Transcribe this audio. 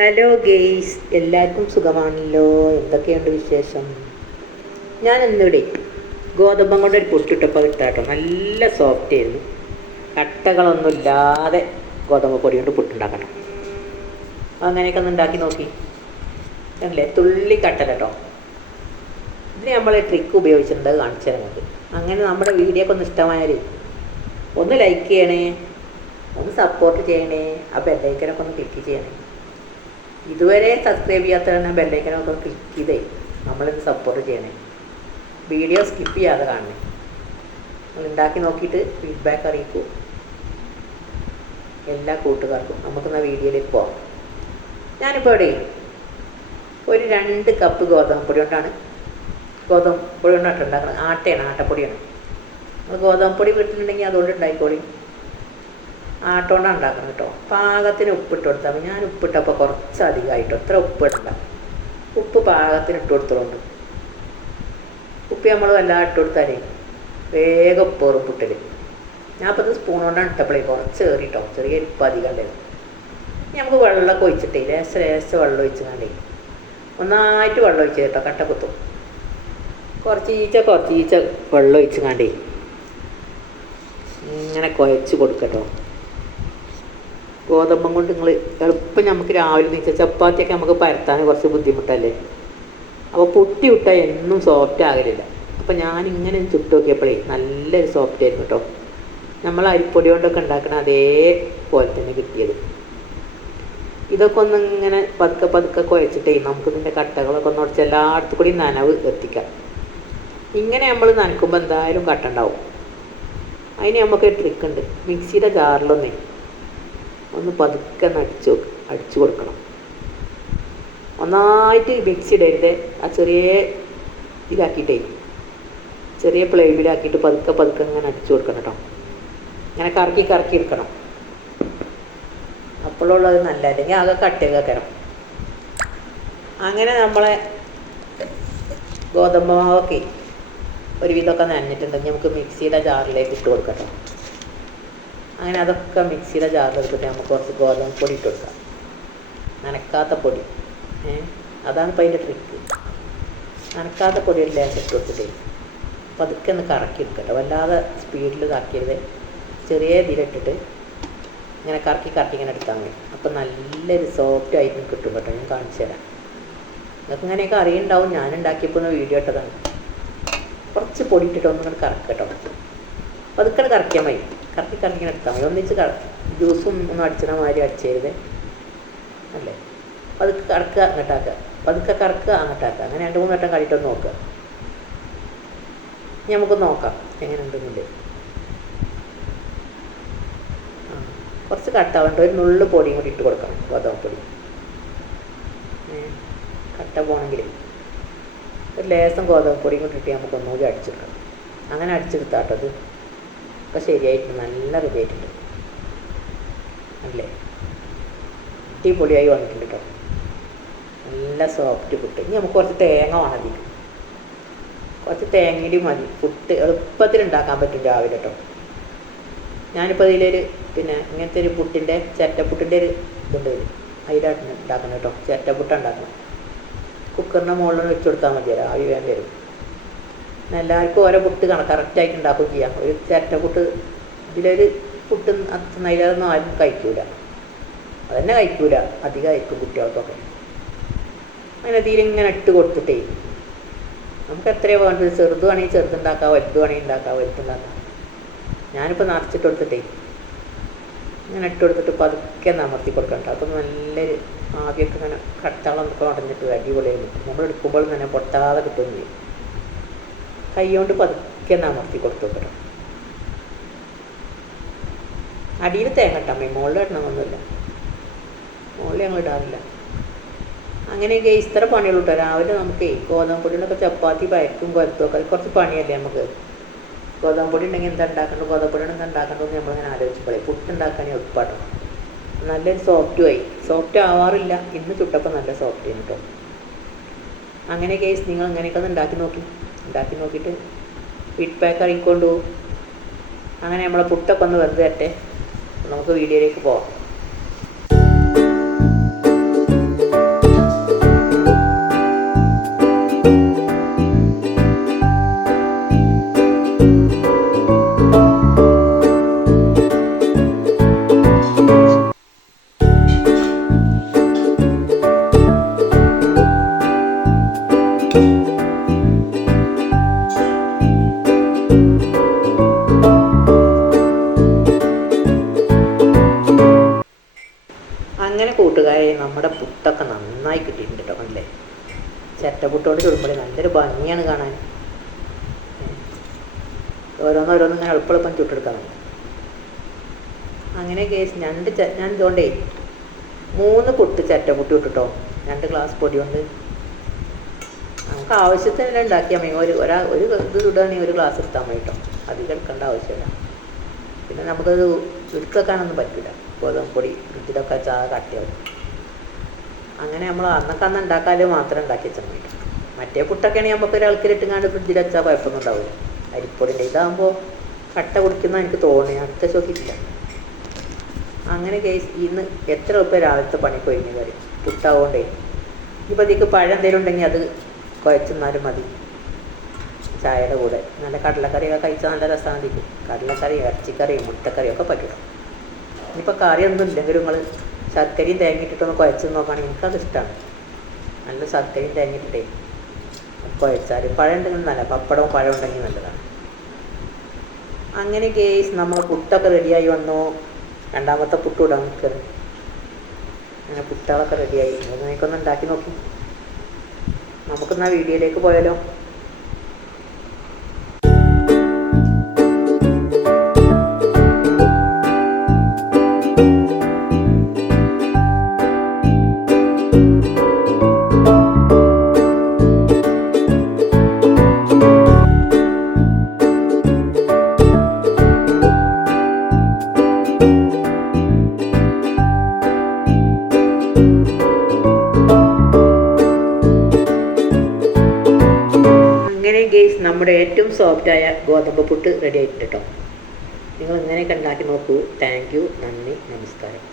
Hello guys, എല്ലാവർക്കും സുഖമാണല്ലോ. എന്തൊക്കെയുണ്ട് വിശേഷം? ഞാൻ ഇന്നിവിടെ ഗോതമ്പം കൊണ്ട് ഒരു പുട്ടിട്ടപ്പോൾ ഇട്ടാട്ടോ. നല്ല സോഫ്റ്റ് ആയിരുന്നു. കട്ടകളൊന്നും ഇല്ലാതെ ഗോതമ്പ് പൊടി കൊണ്ട് പുട്ടുണ്ടാക്കണം. അങ്ങനെയൊക്കെ ഒന്ന് ഉണ്ടാക്കി നോക്കി അല്ലേ. തുള്ളി കട്ടല കേട്ടോ. ഇതിന് നമ്മൾ ട്രിക്ക് ഉപയോഗിച്ചിട്ടുണ്ട്, കാണിച്ചു തരാം നമുക്ക്. അങ്ങനെ നമ്മുടെ വീഡിയോ ഒക്കെ ഒന്ന് ഇഷ്ടമായാൽ ഒന്ന് ലൈക്ക് ചെയ്യണേ, ഒന്ന് സപ്പോർട്ട് ചെയ്യണേ, ആ ബെല്ലൈക്കനൊക്കെ ഒന്ന് ക്ലിക്ക് ചെയ്യണേ. ഇതുവരെ സബ്സ്ക്രൈബ് ചെയ്യാത്തവരെ ബെല്ലൈക്കനൊക്കെ ക്ലിക്ക് ചെയ്തേ നമ്മളിത് സപ്പോർട്ട് ചെയ്യണേ. വീഡിയോ സ്കിപ്പ് ചെയ്യാതെ കാണണേ. നിങ്ങൾ ഉണ്ടാക്കി നോക്കിയിട്ട് ഫീഡ്ബാക്ക് അറിയിക്കൂ എല്ലാ കൂട്ടുകാർക്കും. നമുക്കെന്നാൽ വീഡിയോയിലേക്ക് പോകാം. ഞാനിപ്പോൾ ഇവിടെ ഒരു 2 കപ്പ് ഗോതമ്പ് പൊടി കൊണ്ടാണ് ഉണ്ടാക്കുന്നത്. ആട്ടപ്പൊടിയാണ്. നമ്മൾ ഗോതമ്പ് പൊടി വീട്ടിലുണ്ടെങ്കിൽ അതുകൊണ്ട് ഉണ്ടായിക്കോളി. ആട്ടോണ്ടാണ് ഉണ്ടാക്കണം കേട്ടോ. പാകത്തിന് ഉപ്പിട്ട് കൊടുത്താൽ മതി. ഞാൻ ഉപ്പിട്ടപ്പോൾ കുറച്ച് അധികമായിട്ടോ. എത്ര ഉപ്പിടണ്ട, ഉപ്പ് പാകത്തിന് ഇട്ട് കൊടുത്തോണ്ട്. ഉപ്പ് നമ്മൾ വല്ലാതെ ഇട്ട് കൊടുത്താലേ വേഗം ഉപ്പേറും പുട്ടിൽ. ഞാൻ അപ്പോൾ ഇത് സ്പൂൺ കൊണ്ടാണ് ഇട്ടപ്പോഴേ കുറച്ച് കയറിട്ടോ. ചെറിയ ഉപ്പ് അധികം ഉണ്ടായിരുന്നു. ഇനി നമുക്ക് വെള്ളമൊക്കെ ഒഴിച്ചിട്ടേ ലേശ വെള്ളം ഒഴിച്ച് കണ്ടേ ഒന്നായിട്ട് വെള്ളം ഒഴിച്ച് കേട്ടോ. കട്ട കുത്തും. കുറച്ചീച്ച വെള്ളം ഒഴിച്ച് കണ്ടേ ഇങ്ങനെ കുഴച്ച് കൊടുക്കട്ടോ. ഗോതമ്പം കൊണ്ട് നിങ്ങൾ എളുപ്പം നമുക്ക് രാവിലെ നീച്ച ചപ്പാത്തിയൊക്കെ നമുക്ക് പരത്താൻ കുറച്ച് ബുദ്ധിമുട്ടല്ലേ. അപ്പോൾ പൊട്ടി വിട്ടാൽ എന്നും സോഫ്റ്റ് ആകലില്ല. അപ്പോൾ ഞാനിങ്ങനെ ചുട്ട് നോക്കിയപ്പോഴേ നല്ലൊരു സോഫ്റ്റ് ആയിരുന്നു കേട്ടോ. നമ്മൾ അരിപ്പൊടി കൊണ്ടൊക്കെ ഉണ്ടാക്കണ അതേപോലെ തന്നെ കിട്ടിയത്. ഇതൊക്കെ ഒന്ന് ഇങ്ങനെ പതുക്കെ കുഴച്ചിട്ടേ നമുക്കിതിൻ്റെ കട്ടകളൊക്കെ ഒന്ന് ഉടച്ച് എല്ലായിടത്തും കൂടി നനവ് എത്തിക്കാം. ഇങ്ങനെ നമ്മൾ നനക്കുമ്പോൾ എന്തായാലും കട്ട ഉണ്ടാവും. അതിന് നമുക്ക് ട്രിക്ക് ഉണ്ട്. മിക്സിയുടെ ജാറിലൊന്നേ ഒന്ന് പതുക്കെ അടിച്ചു കൊടുക്കണം. ഒന്നായിട്ട് മിക്സി ഇടരുത്. ആ ചെറിയ ഫ്ലെയിമിലാക്കിയിട്ട് പതുക്കെ ഇങ്ങനെ അടിച്ചു കൊടുക്കണം കേട്ടോ. ഇങ്ങനെ കറക്കി എടുക്കണം. അപ്പോഴുള്ളത് നല്ല, അല്ലെങ്കിൽ ആകെ കട്ടയൊക്കെ കയറും. അങ്ങനെ നമ്മളെ ഗോതമ്പ് മാവൊക്കെ ഒരുവിധമൊക്കെ നനഞ്ഞിട്ടുണ്ടെങ്കിൽ നമുക്ക് മിക്സിയുടെ ജാറിലേക്ക് ഇട്ട് കൊടുക്കട്ടോ. അങ്ങനെ അതൊക്കെ മിക്സിയുടെ ജാറിലെടുത്തിട്ട് നമുക്ക് കുറച്ച് ഗോതമ്പ് പൊടി ഇട്ട് കൊടുക്കാം. നനക്കാത്ത പൊടി. അതാണ് ഇപ്പോൾ അതിൻ്റെ ട്രിക്ക്. നനക്കാത്ത പൊടി ഒരു ലേശം ഇട്ട് കൊടുത്തിട്ട് പതുക്കെ ഒന്ന് കറക്കി എടുക്കട്ടോ. വല്ലാതെ സ്പീഡിൽ ഇതാക്കിയത് ചെറിയ ഇതിലിട്ടിട്ട് ഇങ്ങനെ കറക്കി ഇങ്ങനെ എടുത്താൽ മതി. അപ്പോൾ നല്ലൊരു സോഫ്റ്റ് ആയിട്ട് കിട്ടും കേട്ടോ. ഞാൻ കാണിച്ചു തരാം. നിങ്ങൾക്ക് ഇങ്ങനെയൊക്കെ അറിയുണ്ടാവും. ഞാൻ ഉണ്ടാക്കിയപ്പോൾ ഒന്ന് വീഡിയോ ഇട്ടതാണ്. കുറച്ച് പൊടി ഇട്ടിട്ട് ഒന്നും കൂടെ കറക്കട്ടോ. പതുക്കെ കറക്കിയാൽ മതി. കറക്കി ഇങ്ങനെ എടുത്താൽ മതി. ഒന്നിച്ച് ജ്യൂസും ഒന്നും അടിച്ചിട മാതിരി അടിച്ചരുത് അല്ലേ. പതുക്കെ കറക്കുക അങ്ങോട്ടാക്കുക, പതുക്കെ കറക്കുക അങ്ങോട്ടാക്കുക. അങ്ങനെ 2-3 വട്ടം കളിയിട്ടൊന്ന് നോക്കുക. ഇനി നമുക്ക് നോക്കാം എങ്ങനെ ഉണ്ടെന്നില്ല. കുറച്ച് കട്ടാവേണ്ട. ഒരു നുള്ളു പൊടിയും കൂടി ഇട്ട് കൊടുക്കണം. ഗോതമ്പ് പൊടി കട്ട പോകണമെങ്കിൽ ഒരു ലേശം ഗോതമ്പ് പൊടിയും കൂടി ഇട്ട് നമുക്ക് ഒന്നുകൂടി അടിച്ചെടുക്കണം. അങ്ങനെ അടിച്ചെടുത്താട്ടത് ഒക്കെ ശരിയായിട്ട് നല്ല റെഡി ആയിട്ടുണ്ട് അല്ലേ. അടിപൊളിയായി വന്നിട്ടുണ്ട് കേട്ടോ. നല്ല സോഫ്റ്റ് പുട്ട്. ഇനി നമുക്ക് കുറച്ച് തേങ്ങ വേണം. കുറച്ച് തേങ്ങയും മതി. പുട്ട് എളുപ്പത്തിൽ ഉണ്ടാക്കാൻ പറ്റും രാവിലെ കേട്ടോ. ഞാനിപ്പോൾ ഇതിലൊരു ഇങ്ങനത്തെ ഒരു പുട്ടിൻ്റെ ചിരട്ടപ്പുട്ടിൻ്റെ ഒരു ഇതുണ്ട്. അതിലാണ് ഉണ്ടാക്കണം കേട്ടോ. ചിരട്ടപ്പുട്ട് ഉണ്ടാക്കണം. കുക്കറിൻ്റെ മുകളിൽ വെച്ച് കൊടുത്താൽ മതിയല്ലോ. ആവി വേഗം വരും. എല്ലാവർക്കും ഓരോ പുട്ട് കറക്റ്റായിട്ട് ഉണ്ടാക്കുകയും ചെയ്യാം. ഒരു ചിരട്ടപ്പുട്ട് ഇതിലൊരു പുട്ട് അതിലൊന്നും ആരും കഴിക്കൂല. അതന്നെ കഴിക്കൂല. അധികം കഴിക്കും കുട്ടികൾക്കൊക്കെ. അങ്ങനെ ഇതിലിങ്ങനെ ഇട്ട് കൊടുത്തിട്ടേ നമുക്ക് എത്രയാണ് വേണ്ടത്. ചെറുത് വേണമെങ്കിൽ ചെറുതുണ്ടാക്കാം, വലുത് വേണമെങ്കിൽ വലുതുണ്ടാക്കാം. ഞാനിപ്പോൾ നിറച്ചിട്ട് കൊടുത്തിട്ടേ ഇങ്ങനെ ഇട്ട് കൊടുത്തിട്ട് പതുക്കെ അമർത്തി കൊടുക്കണം കേട്ടോ. അപ്പം നല്ലൊരു ആവിയൊക്കെ ഇങ്ങനെ കട്ടകളൊക്കെ അടഞ്ഞിട്ട് അടിപൊളിയായി നിൽക്കും. നമ്മൾ എടുക്കുമ്പോൾ തന്നെ പൊട്ടാതെ കിട്ടുകയും ചെയ്യും. കൈ കൊണ്ട് പതുക്കെ അമർത്തി കൊടുത്തു കേട്ടോ. അടിയിൽ തേങ്ങ ഇട്ടാൽ മതി. മുകളിൽ ഇടണമെന്നൊന്നുമില്ല. മുകളിൽ ഞങ്ങൾ ഇടാറില്ല. അങ്ങനെയൊക്കെ ഇത്ര പണിയുള്ളൂ കേട്ടോ. രാവിലെ നമുക്ക് ഗോതമ്പ് പൊടിയൊക്കെ ചപ്പാത്തി പയക്കും കൊലത്തുമൊക്കെ കുറച്ച് പണിയല്ലേ നമുക്ക്. ഗോതമ്പ് പൊടി ഉണ്ടെങ്കിൽ എന്താ ഉണ്ടാക്കേണ്ടത്, ഗോതമ്പ് പൊടിയാണ് എന്താ ഉണ്ടാക്കേണ്ടതെന്ന് നമ്മളിങ്ങനെ ആലോചിച്ചപ്പോഴേ പുട്ടുണ്ടാക്കാൻ എളുപ്പമാട്ടോ. നല്ലൊരു സോഫ്റ്റ് ആവാറില്ല. ഇന്ന് ചുട്ടപ്പോൾ നല്ല സോഫ്റ്റ് ചെയ്യുന്നു കേട്ടോ. അങ്ങനെ കേസ് നിങ്ങൾ ഇങ്ങനെയൊക്കെ ഒന്ന് ഉണ്ടാക്കി നോക്കിയിട്ട് ഫീഡ്ബാക്ക് അറിയിക്കൊണ്ടു. അങ്ങനെ നമ്മളെ പുട്ടൊക്കെ ഒന്ന് വെറുതെ തരട്ടെ. നമുക്ക് വീഡിയോയിലേക്ക് പോകാം. മോളെ നമ്മുടെ പുട്ടൊക്കെ നന്നായി കിട്ടിയിട്ടുണ്ട് കേട്ടോ. അല്ലേ ചട്ടപ്പുട്ടോണ്ട് ചുടുമ്പോൾ നല്ലൊരു ഭംഗിയാണ് കാണാൻ. ഓരോന്നോരോന്നും ഇങ്ങനെ എളുപ്പം ചുട്ടെടുക്കാൻ നമുക്ക്. അങ്ങനെ കേസ് ഞാൻ ഇതുകൊണ്ടേ 3 പുട്ട് ചട്ടപ്പുട്ട് ഇട്ടിട്ടോ, 2 ഗ്ലാസ് പൊടി കൊണ്ട് നമുക്ക് ആവശ്യത്തിനെല്ലാം ഉണ്ടാക്കിയാൽ മതി. ഒരു ഇത് ചുടുകയാണെങ്കിൽ 1 ഗ്ലാസ് എടുത്താൽ മതി കേട്ടോ, അധികം എടുക്കേണ്ട ആവശ്യമില്ല. പിന്നെ നമുക്കത് എടുക്കാനൊന്നും പറ്റില്ല, ഗോതമ്പ് പൊടി ഫ്രിഡ്ജിലൊക്കെ കട്ടിയാവും. അങ്ങനെ നമ്മൾ അന്ന് ഉണ്ടാക്കാതെ മാത്രം ഉണ്ടാക്കി വെച്ചാൽ മതി. മറ്റേ പുട്ടൊക്കെ ആണെങ്കിൽ നമുക്ക് ഒരാൾക്കിലിട്ടുങ്ങാണ്ട് ഫ്രിഡ്ജിൽ വെച്ചാൽ കുഴപ്പമൊന്നും ഉണ്ടാവില്ല. അരിപ്പൊടിൻ്റെ ഇതാകുമ്പോൾ കട്ട കുടിക്കുന്ന എനിക്ക് തോന്നി, അടുത്ത ചോക്കിയിട്ടില്ല. അങ്ങനെ കേസ് ഇന്ന് എത്ര എളുപ്പം രാവിലത്തെ പണി കഴിഞ്ഞ് കറി പുട്ടാവുകൊണ്ടേ. ഇനിയിപ്പോൾ അതിലേക്ക് പഴം എന്തെങ്കിലും ഉണ്ടെങ്കിൽ അത് കുഴച്ചെന്നാലും മതി. ചായയുടെ കൂടെ നല്ല കടലക്കറിയൊക്കെ കഴിച്ചാൽ നല്ല രസമാണ് അതിലേക്ക്. കടലക്കറി, ഇറച്ചിക്കറി, മുട്ടക്കറി ഒക്കെ പറ്റും. ഇനിയിപ്പോൾ കറിയൊന്നും ഇല്ലെങ്കിലും നിങ്ങൾ ശർക്കരയും തേങ്ങിയിട്ടിട്ടൊന്ന് കുഴച്ച് നോക്കുകയാണെങ്കിൽ എനിക്കത് ഇഷ്ടമാണ്. നല്ല ശർക്കരയും തേങ്ങിയിട്ടിട്ടേ കുഴച്ചാൽ പഴം ഉണ്ടെങ്കിൽ നല്ല പപ്പടവും പഴം ഉണ്ടെങ്കിൽ നല്ലതാണ്. അങ്ങനെ കേസ് നമ്മൾ പുട്ടൊക്കെ റെഡിയായി വന്നു. രണ്ടാമത്തെ പുട്ട് ഇടാൻ നിൽക്കുന്നത്. അങ്ങനെ പുട്ടുകളൊക്കെ റെഡിയായി. അങ്ങനെയൊക്കെ ഉണ്ടാക്കി നോക്കി. നമുക്കെന്നാ വീഡിയോയിലേക്ക് പോയാലോ. അങ്ങനെ ഗെയ്സ് നമ്മുടെ ഏറ്റവും സോഫ്റ്റായ ഗോതമ്പ് പുട്ട് റെഡി ആയിട്ടുണ്ട് കേട്ടോ. നിങ്ങൾ ഇങ്ങനെയൊക്കെ ഉണ്ടാക്കി നോക്കൂ. താങ്ക് യു, നന്ദി, നമസ്കാരം.